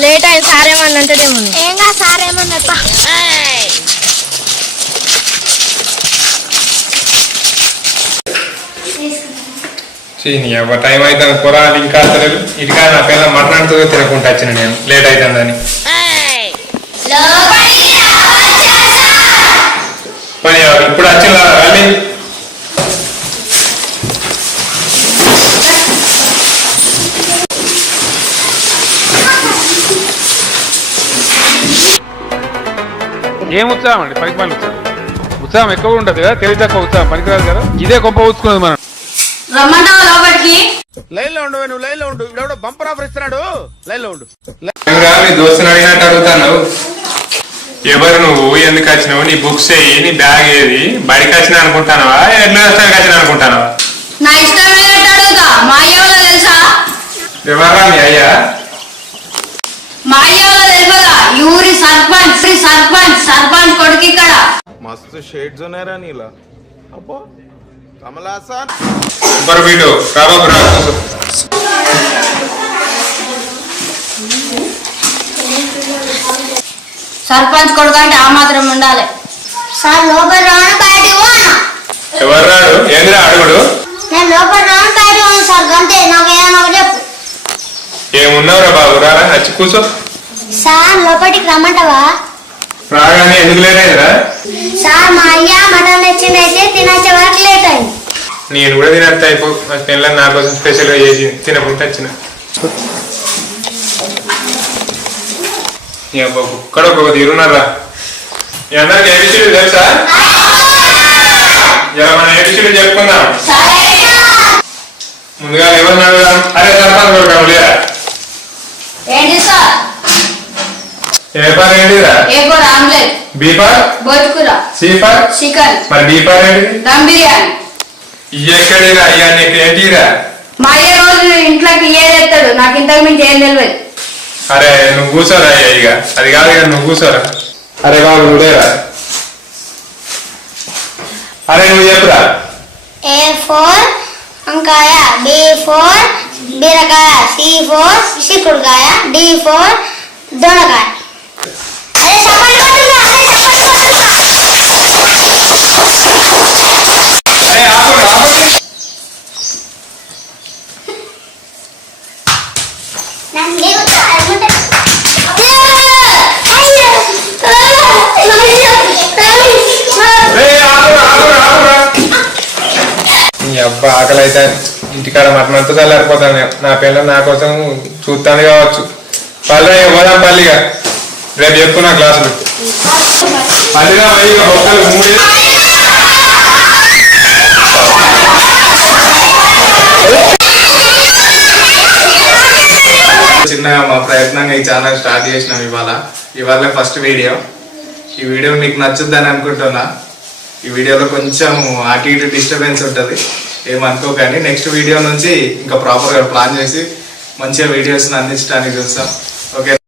late అయింది sir ఏమన్నా అంటేమో ఏంగా sir ఏమన్నప్ప time అవుతుంది కూరలు ఇంకా అసలు ఇటుగా నా పిల్ల మటన్ తినకుండా వచ్చిన నేను లేట్ అవుతుందని ఇప్పుడు వచ్చిన రండి ఏం ఉత్సాహం అండి పనికి పని ఉత్సాహం ఎక్కువ ఉండదు కదా తెలివి తక్కువ ఉత్సాహం పనికిరాదు కదా ఇదే గొప్ప ఊచుకున్నది మనం లైన్ లో ఉండు నువ్వు లైన్ లో ఉండు ఇప్పుడు బంపర్ ఆఫర్ ఇస్తున్నాడు లైన్ లో ఉండు దోస్తుని అడిగినట్టు అడుగుతాను ఎవరు నువ్వు ఎందుకు వచ్చినావు నీ బుక్స్ ఏయి నీ బ్యాగ్ ఏది బడికి వచ్చినా అనుకుంటానవా ఎట్లా వస్తానికి వచ్చినా అనుకుంటానవా నా ఇష్టం అడుగుతా మా అయ్యలో తెలుసా ఎవరా మీ అయ్యా మా అయ్యలో తెలియదా ఊరి సర్పంచ్ కొడుకు ఇక్కడ మస్తు షేడ్స్ ఉన్నారా నీలా అబ్బో కమలాసన్ సూపర్ వీడియో రాబాబు రా సర్పంచ్ కొడుకు అంటే ఆ మాత్రం ఉండాలి సార్ లోపల రాను బయట ఎవరు రాడు ఏంద్రా అడుగుడు నేను లోపల రాను బయట సార్ అంతే నాకేమన్నా చెప్పు ఏమున్నావురా బాబు రారా వచ్చి కూర్చో సార్ లోపలికి రమ్మంటావా రాగానే ఎందుకు లేట్ అయిందిరా సార్ మా అయ్య మటన్ తెచ్చిందైతే తినచ్చే వరకు లేట్ అయింది నేను కూడా తినేస్తా అయిపో మా పిల్లలు నా కోసం స్పెషల్ గా చేసి తినకుండా వచ్చిన ఇక్కడ ఒక తీరున్నారా మీ అందరికి ఏబిసిడి తెలుసా ఇలా మన ఏబిసిడి చెప్పుకుందాం ముందుగా ఎవరు అరే సర్పంచ్ కొడుకు లేరా ఏంటి సార్ ఏ పార్ ఏంటిరా ఏ కూర ఆమ్లెట్ బీ పార్ బొచ్చుకూర సి పార్ చికెన్ మరి డీ పార్ ఏంటి దమ్ బిర్యానీ ఎక్కడిరా అయ్యా నీకు ఏంటిరా మా అయ్య రోజు ఇంట్లోకి ఏదెత్తాడు నాకు ఇంతకు మించి ఏం తెలియదు అరే నువ్వు కూర్చోరా అయ్యా ఇక అది కాదు ఇక నువ్వు కూర్చోరా అరే బాబు నువ్వేరా అరే నువ్వు చెప్పురా A4 వంకాయ B4 బీరకాయ C4 చిక్కుడుకాయ D4 దొండకాయ అబ్బా ఆకలి అయితే ఇంటికాడ మటన్ అంతా చల్లారిపోతాను నా పిల్ల నా కోసం చూస్తాను కావచ్చు పల్లె పోదాం పల్లిగా రేపు చెప్పు నా క్లాసులు పల్లిగా బొక్కలు చిన్నగా మా ప్రయత్నంగా ఈ ఛానల్ స్టార్ట్ చేసినాం ఇవాళ ఫస్ట్ వీడియో ఈ వీడియో మీకు నచ్చుద్దని అనుకుంటున్నా ఈ వీడియోలో కొంచెం అటు ఇటు డిస్టర్బెన్స్ ఉంటుంది ఏమనుకోకండి నెక్స్ట్ వీడియో నుంచి ఇంకా ప్రాపర్గా ప్లాన్ చేసి మంచిగా వీడియోస్ని అందించడానికి చూస్తాం ఓకే